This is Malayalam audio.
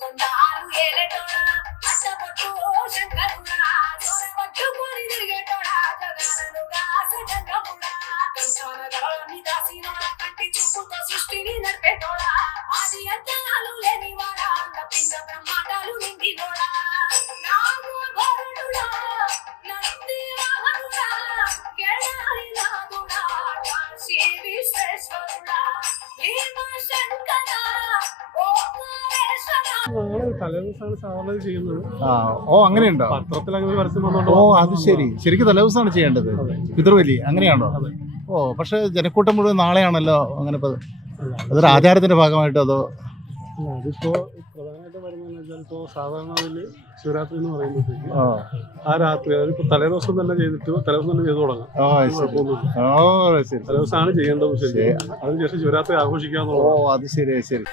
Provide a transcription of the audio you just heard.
కొండాలు ఏలేటోడా అష్టపట్టు శంకరుడా పట్టుకొని తిరిగేటోడా జగాలను దాసగంగముడా కంచాన గలని దాసినోడా కంటి చూపుతో సృష్టిని నడిపేటోడా ఆది అంతాలు లేనివాడా పిండ బ్రహ్మాండాలు నిండినోడా నాగు వరుడుడా నంది వాహనుడా కేళారి నాదుడా కాశీ విశ్వేశ్వరుడా భీమ శంకర ഓ അങ്ങനെയുണ്ടോ? ഓ അത് ശരി. ശരിക്കും തലേദിവസമാണ് ചെയ്യേണ്ടത്. പിതൃവലി അങ്ങനെയാണോ? ഓ പക്ഷെ ജനക്കൂട്ടം മുഴുവൻ നാളെയാണല്ലോ അങ്ങനെ അതൊരു ആചാരത്തിന്റെ ഭാഗമായിട്ട് അതോ? അതിപ്പോ പ്രധാനമായിട്ട് വരുന്നതെന്ന് ഇപ്പോ സാധാരണ അതിൽ ശിവരാത്രി എന്ന് പറയുമ്പോഴത്തേക്ക് ആ. രാത്രി അതായത് ഇപ്പൊ തലേദിവസം തന്നെ ചെയ്തിട്ട് തലേദിവസം തന്നെ ചെയ്തു തുടങ്ങാം. കുഴപ്പമൊന്നുമില്ല. തലേദിവസമാണ് ചെയ്യേണ്ടത് ശരി. അതിനുശേഷം ശിവരാത്രി ആഘോഷിക്കാന്നുള്ളത്. ഓ അത് ശരി ശരി.